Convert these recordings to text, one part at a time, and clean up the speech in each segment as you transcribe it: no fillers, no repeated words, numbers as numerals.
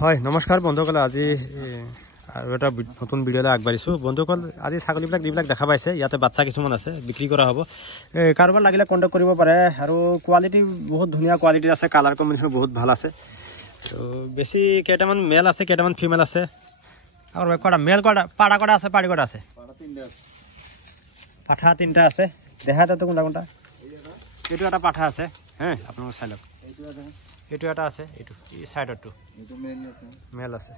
হয় নমস্কাৰ বন্ধুসকল, আজি আৰু এটা নতুন ভিডিঅ'লৈ আগবাঢ়িছোঁ। বন্ধুসকল, আজি ছাগলীবিলাক যিবিলাক দেখা পাইছে ইয়াতে বাচ্চা কিছুমান আছে, বিক্ৰী কৰা হ'ব। কাৰোবাৰ লাগিলে কণ্টেক্ট কৰিব পাৰে আৰু কোৱালিটি বহুত ধুনীয়া কোৱালিটিৰ আছে, কালাৰ কম্বিনেশ্যন বহুত ভাল আছে। তো বেছি কেইটামান মেল আছে, কেইটামান ফিমেল আছে। আৰু কটা মেল কটা পাড়া কটা আছে, পাড়ি কটা আছে, পাঠা তিনিটা আছে। দেখা যাতে কোনটা কোনটা। এইটো এটা পাঠা আছে, হ্যাঁ আপোনালোকে চাই লওক। এইটো এটা আছে, এইটো এই সাইডৰটো মেল আছে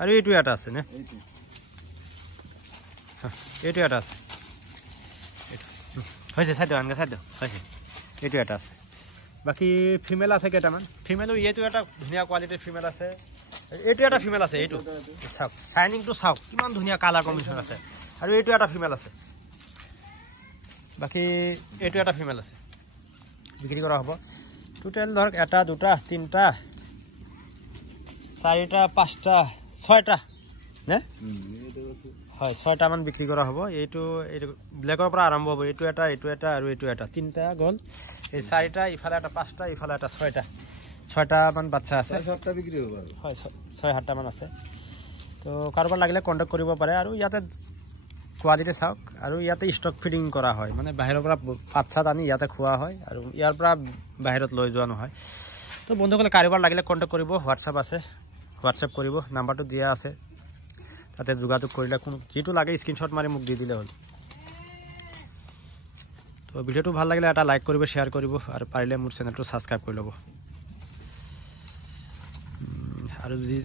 আৰু এইটো এটা আছে নে, এইটো এটা আছে, হৈছে চাই দিয়ক, আনকে চাই দিয়ক, হৈছে এইটো এটা আছে। বাকী ফিমেল আছে কেইটামান, ফিমেলো এইটো এটা ধুনীয়া কোৱালিটিৰ ফিমেল আছে। এইটো এটা ফিমেল আছে, এইটো চাওক, শ্বাইনিংটো চাওক কিমান ধুনীয়া কালাৰ কম্বিনেশ্যন আছে। আৰু এইটো এটা ফিমেল আছে। বাকী এইটো এটা ফিমেল আছে, বিক্ৰী কৰা হ'ব। টোটেল ধৰক এটা দুটা তিনিটা চাৰিটা পাঁচটা ছয়টা নে, হয় ছয়টামান বিক্ৰী কৰা হ'ব। এইটো ব্লেকৰ পৰা আৰম্ভ হ'ব। এইটো এটা, এইটো এটা আৰু এইটো এটা, তিনিটা গ'ল। এই চাৰিটা, ইফালে এটা পাঁচটা, ইফালে এটা ছয়টামান বাচ্চা আছে। বিক্ৰী হ'ব, হয় 6-7টামান আছে। তো কাৰোবাৰ লাগিলে কণ্টেক্ট কৰিব পাৰে। আৰু ইয়াতে কোৱালিটি চাওক, আৰু ইয়াতে ষ্টক ফিডিং কৰা হয়, মানে বাহিৰৰ পৰা বাচ্চাত আনি ইয়াতে খোৱা হয় আৰু ইয়াৰ পৰা বাহিৰত লৈ যোৱা নহয়। তো বন্ধুসকলে কাৰোবাৰ লাগিলে কণ্টেক্ট কৰিব, হোৱাটছআপ আছে, হোৱাটছআপ কৰিব, নাম্বাৰটো দিয়া আছে, তাতে যোগাযোগ কৰিলে কোন যিটো লাগে স্ক্ৰীনশ্বট মাৰি মোক দি দিলে হ'ল। তো ভিডিঅ'টো ভাল লাগিলে এটা লাইক কৰিব, শ্বেয়াৰ কৰিব আৰু পাৰিলে মোৰ চেনেলটো ছাবস্ক্ৰাইব কৰি ল'ব। আৰু যি